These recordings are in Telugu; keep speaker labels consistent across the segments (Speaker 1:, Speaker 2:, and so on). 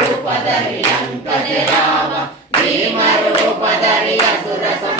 Speaker 1: రూపదరి అంకజరామ భీమరూపదరి అసుర సమ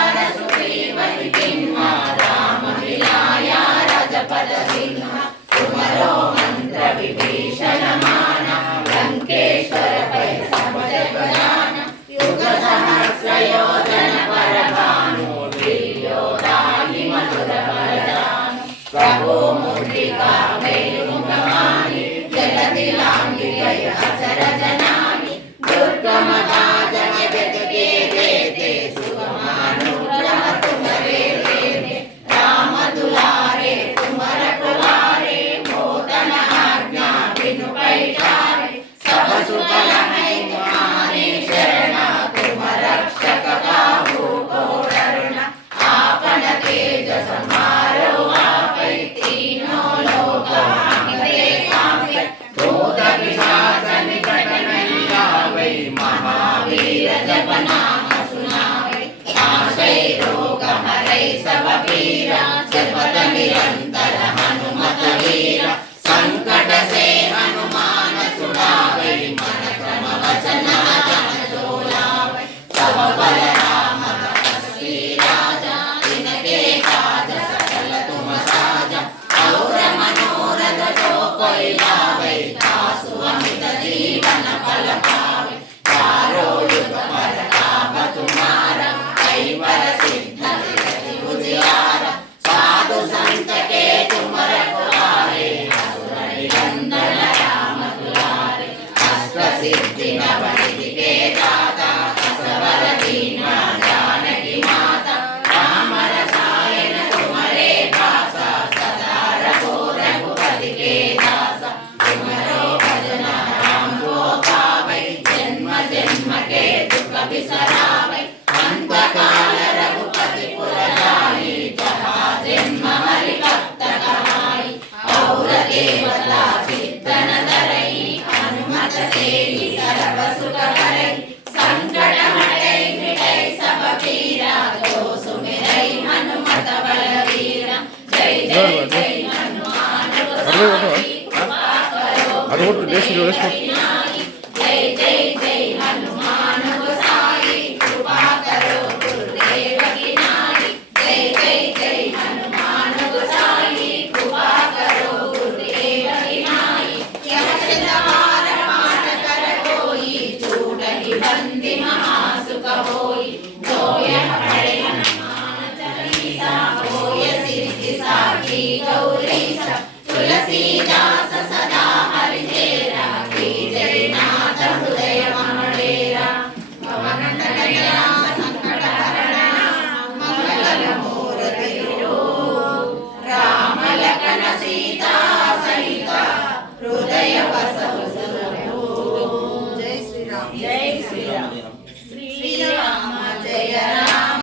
Speaker 1: Yeah. नामसुनावै नाशै रोगहरै सववीर सर्वतमिरन्तर हनुमत वीर सङ्कटसे हनुमान सुडावै मन क्रम वचन जोलावै सवबल বহুত বেশি রয়েছে